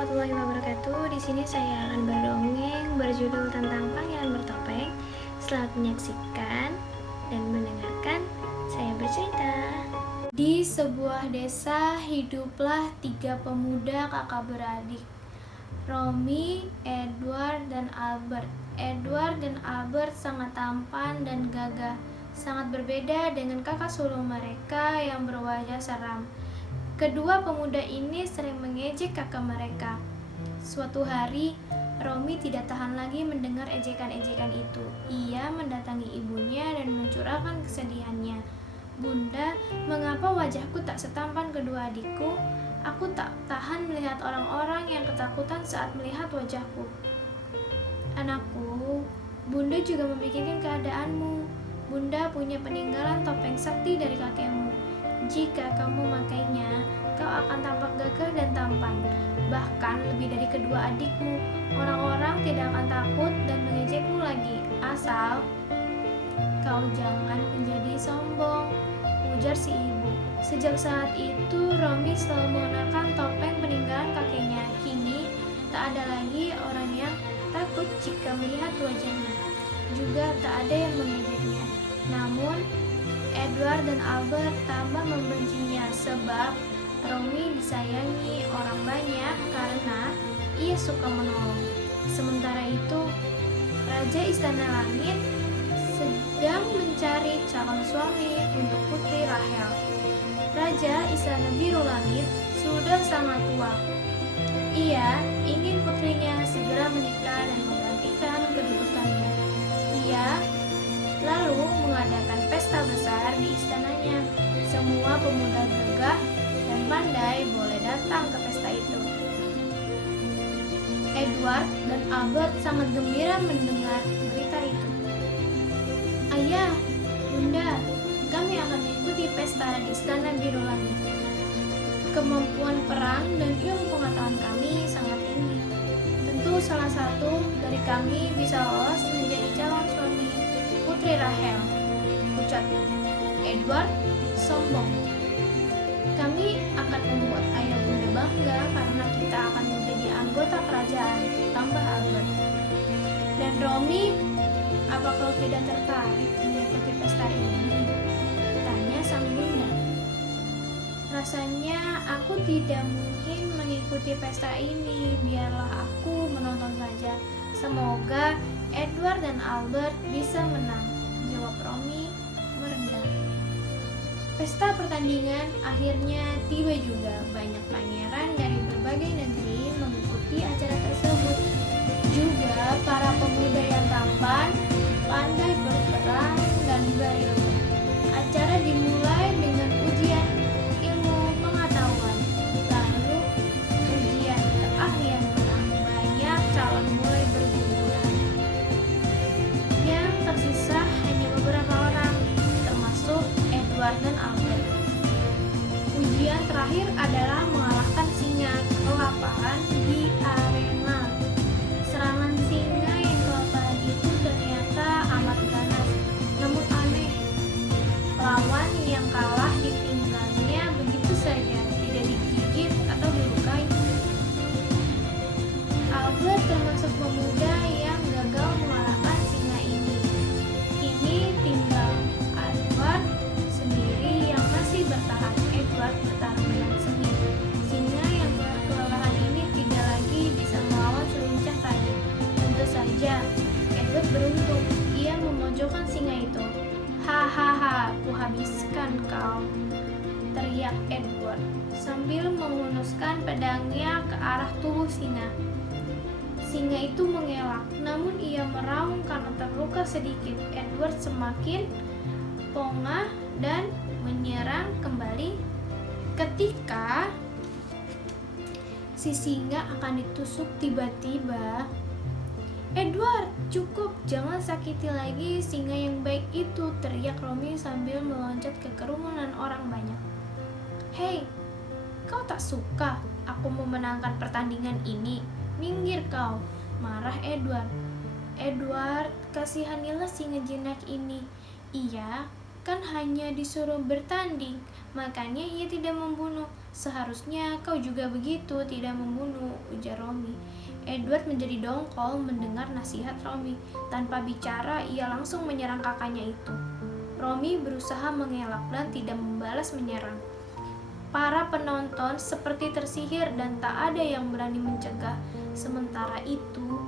warahmatullahi wabarakatuh. Di sini saya akan berdongeng berjudul tentang Pangeran Bertopeng. Selamat menyaksikan dan mendengarkan saya bercerita. Di sebuah desa hiduplah 3 pemuda kakak beradik, Romy, Edward, dan Albert. Edward dan Albert sangat tampan dan gagah, sangat berbeda dengan kakak sulung mereka yang berwajah seram. Kedua pemuda ini sering mengejek kakak mereka. Suatu hari, Romy tidak tahan lagi mendengar ejekan-ejekan itu. Ia mendatangi ibunya dan mencurahkan kesedihannya. "Bunda, mengapa wajahku tak setampan kedua adikku? Aku tak tahan melihat orang-orang yang ketakutan saat melihat wajahku." "Anakku, Bunda juga memikirkan keadaanmu. Bunda punya peninggalan topeng sakti dari kakekmu. Jika kamu memakainya, kau akan tampak gagah dan tampan. Bahkan lebih dari kedua adikmu. Orang-orang tidak akan takut dan mengejekmu lagi. Asal kau jangan menjadi sombong," ujar si ibu. Sejak saat itu, Romy selalu mengenakan topeng peninggalan kakeknya. Kini, tak ada lagi orang yang takut jika melihat wajahnya. Juga tak ada yang mengejeknya. Namun, Edward dan Albert tambah membencinya sebab Romy disayangi orang banyak karena ia suka menolong. Sementara itu, Raja Istana Langit sedang mencari calon suami untuk putri Rahel. Raja Istana Biru Langit sudah sangat tua. Ia ingin putrinya segera menikah dan menggantikan kedudukannya. Ia lalu mengadakan pesta besar di istananya. Semua pemuda gagah dan pandai boleh datang ke pesta itu. Edward dan Albert sangat gembira mendengar berita itu. "Ayah, Bunda, kami akan mengikuti pesta di Istana Biru Langit. Kemampuan perang dan ilmu pengetahuan kami sangat tinggi. Tentu salah satu dari kami bisa lolos menjadi calon suami putri Rahel," ucap Edward sombong. "Kami akan membuat ayah bunda bangga karena kita akan menjadi anggota kerajaan," tambah Albert. "Dan Romy, apa kau tidak tertarik mengikuti pesta ini?" tanya sang bunda. "Rasanya aku tidak mungkin mengikuti pesta ini. Biarlah aku menonton saja. Semoga Edward dan Albert bisa menang," jawab Romy merendah. Pesta pertandingan akhirnya tiba juga. Banyak pangeran dari berbagai negeri mengikuti acara tersebut. Juga para pemuda yang tampan, pandai berperang dan berilmu. Acara dimulai dengan ujian ilmu pengetahuan, lalu ujian keahlian perang. Banyak calon mulai berguguran. Yang tersisa hanya beberapa orang, termasuk Edward dan Albert. Ujian terakhir adalah mengalahkan singa kelaparan di arena. Serangan singa yang kelaparan itu ternyata amat ganas. Namun aneh, lawan yang kalah ditinggalnya begitu saja, tidak digigit atau dilukai. Albert termasuk pemuda yang gagal mengalahkan singa ini. Kini tinggal Edward sendiri yang masih bertahan. Edward bertarung dengan sengit. Singa yang kelelahan ini tidak lagi bisa melawan selincah tadi. Tentu saja, Edward beruntung. Ia memojokkan singa itu. "Hahaha, kuhabiskan kau," teriak Edward sambil menghunuskan pedangnya ke arah tubuh singa. Singa itu mengelak, namun ia meraung karena terluka sedikit. Edward semakin pongah dan menyerang kembali. Ketika si singa akan ditusuk, tiba-tiba, "Edward, cukup, jangan sakiti lagi singa yang baik itu," teriak Romy sambil meloncat ke kerumunan orang banyak. "Hei, kau tak suka aku memenangkan pertandingan ini? Minggir kau," marah Edward. "Edward, kasihanilah singa jinak ini. Ia kan hanya disuruh bertanding, makanya ia tidak membunuh. Seharusnya kau juga begitu, tidak membunuh, ujar Romi. Edward menjadi dongkol mendengar nasihat Romi. Tanpa bicara, ia langsung menyerang kakaknya itu. Romi berusaha mengelak dan tidak membalas menyerang. Para penonton seperti tersihir dan tak ada yang berani mencegah. Sementara itu,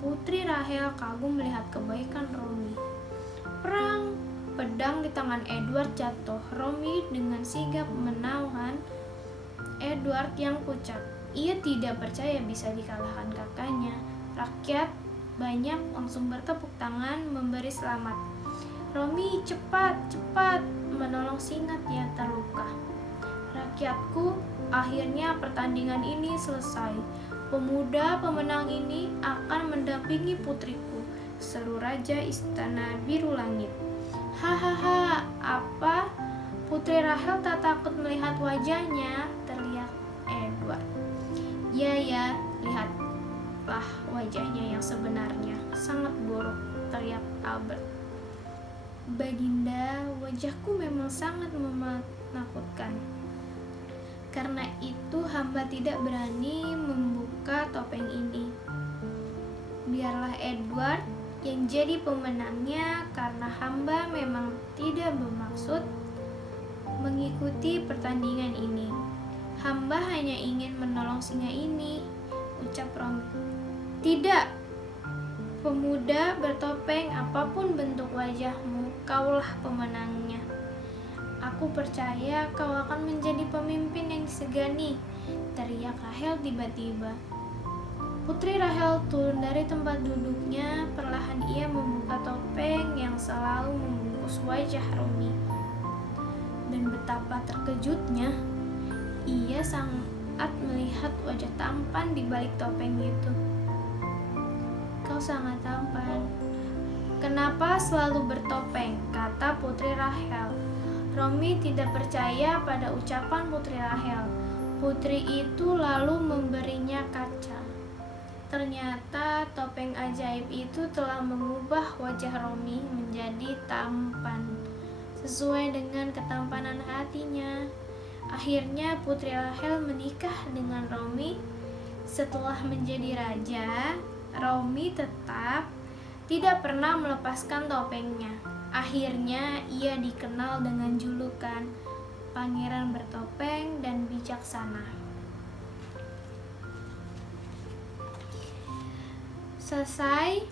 Putri Rahel kagum melihat kebaikan Romi. Perang! Pedang di tangan Edward jatuh. Romi dengan sigap menahan Edward yang pucat. Ia tidak percaya bisa dikalahkan kakaknya. Rakyat banyak langsung bertepuk tangan memberi selamat. Romi, cepat, cepat, menolong Singat yang terluka. Rakyatku, akhirnya pertandingan ini selesai. Pemuda pemenang ini akan mendampingi putriku, seru Raja Istana Biru Langit. Hahaha, apa? Putri Rahel tak takut melihat wajahnya, teriak Edward. Ya, lihatlah wajahnya yang sebenarnya, sangat buruk, teriak Albert. Baginda, wajahku memang sangat menakutkan. Karena itu hamba tidak berani membuka topeng ini. Biarlah Edward yang jadi pemenangnya, karena hamba memang tidak bermaksud mengikuti pertandingan ini. Hamba hanya ingin menolong singa ini, ucap Romi. Tidak, pemuda bertopeng, apapun bentuk wajahmu, kaulah pemenangnya. Aku percaya kau akan menjadi pemimpin yang disegani, teriak Rahel tiba-tiba. Putri Rahel turun dari tempat duduknya. Perlahan ia membuka topeng yang selalu membungkus wajah Romi. Dan betapa terkejutnya ia saat melihat wajah tampan di balik topeng itu. Kau sangat tampan. Kenapa selalu bertopeng? Kata Putri Rahel. Romi tidak percaya pada ucapan Putri Rahel. Putri itu lalu memberinya kaca. Ternyata topeng ajaib itu telah mengubah wajah Romi menjadi tampan, sesuai dengan ketampanan hatinya. Akhirnya Putri Rahel menikah dengan Romi. Setelah menjadi raja, Romi tetap tidak pernah melepaskan topengnya. Akhirnya ia dikenal dengan julukan Pangeran Bertopeng dan Bijaksana. Selesai.